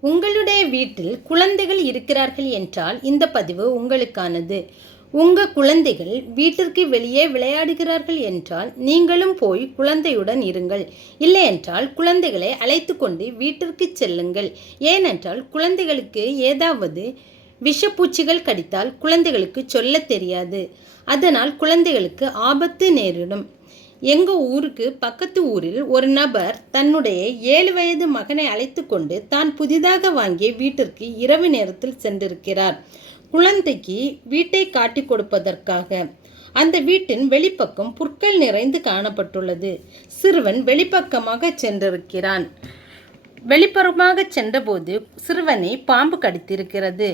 உங்களுடைய வீட்டில் குழந்தைகள் இருக்கிறார்கள் என்றால் இந்த பதிவு உங்களுக்கானது. உங்கள் குழந்தைகள் வீட்டிற்கு வெளியே விளையாடுகிறார்கள் என்றால் நீங்களும் போய் குழந்தையுடன் இருங்கள். இல்லையென்றால் குழந்தைகளை அழைத்து கொண்டு வீட்டிற்கு செல்லுங்கள். ஏனென்றால் குழந்தைகளுக்கு ஏதாவது விஷப்பூச்சிகள் கடித்தால் குழந்தைகளுக்கு சொல்லத் தெரியாது. அதனால் குழந்தைகளுக்கு ஆபத்து நேரிடும். எங்கள் ஊருக்கு பக்கத்து ஊரில் ஒரு நபர் தன்னுடைய ஏழு வயது மகனை அழைத்து கொண்டு தான் புதிதாக வாங்கிய வீட்டிற்கு இரவு நேரத்தில் சென்றிருக்கிறார். குழந்தைக்கு வீட்டை காட்டி கொடுப்பதற்காக. அந்த வீட்டின் வெளிப்பக்கம் புற்கள் நிறைந்து காணப்பட்டுள்ளது. சிறுவன் வெளிப்பக்கமாக சென்றிருக்கிறான். வெளிப்புறமாக சென்றபோது சிறுவனை பாம்பு கடித்திருக்கிறது.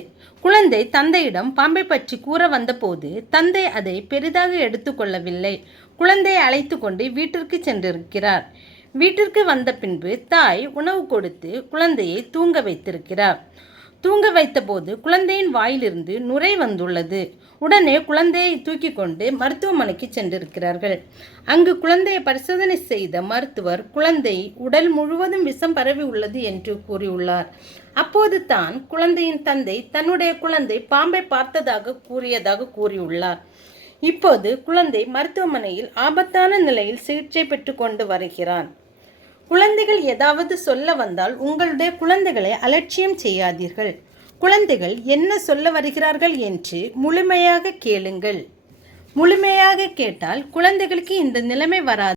குழந்தை தந்தையிடம் பாம்பை பற்றி கூற வந்தபோது தந்தை அதை பெரிதாக எடுத்துக்கொள்ளவில்லை குழந்தையை அழைத்து கொண்டு வீட்டிற்கு சென்றிருக்கிறார். வீட்டிற்கு வந்த பின்பு தாய் உணவு கொடுத்து குழந்தையை தூங்க வைத்திருக்கிறார். தூங்க வைத்தபோது குழந்தையின் வாயிலிருந்து நுரை வந்துள்ளது. உடனே குழந்தையை தூக்கி கொண்டு மருத்துவமனைக்கு சென்றிருக்கிறார்கள். அங்கு குழந்தையை பரிசோதனை செய்த மருத்துவர் குழந்தை உடல் முழுவதும் விஷம் பரவி உள்ளது என்று கூறியுள்ளார். அப்போது தான் குழந்தையின் தந்தை தன்னுடைய குழந்தை பாம்பை பார்த்ததாக கூறியதாக கூறியுள்ளார். இப்போது குழந்தை மருத்துவமனையில் ஆபத்தான நிலையில் சிகிச்சை பெற்று கொண்டு வருகிறான். குழந்தைகள் ஏதாவது சொல்ல வந்தால் உங்களுடைய குழந்தைகளை அலட்சியம் செய்யாதீர்கள். குழந்தைகள் என்ன சொல்ல வருகிறார்கள் என்று முழுமையாக கேளுங்கள். முழுமையாக கேட்டால் குழந்தைகளுக்கு இந்த நிலைமை வராது.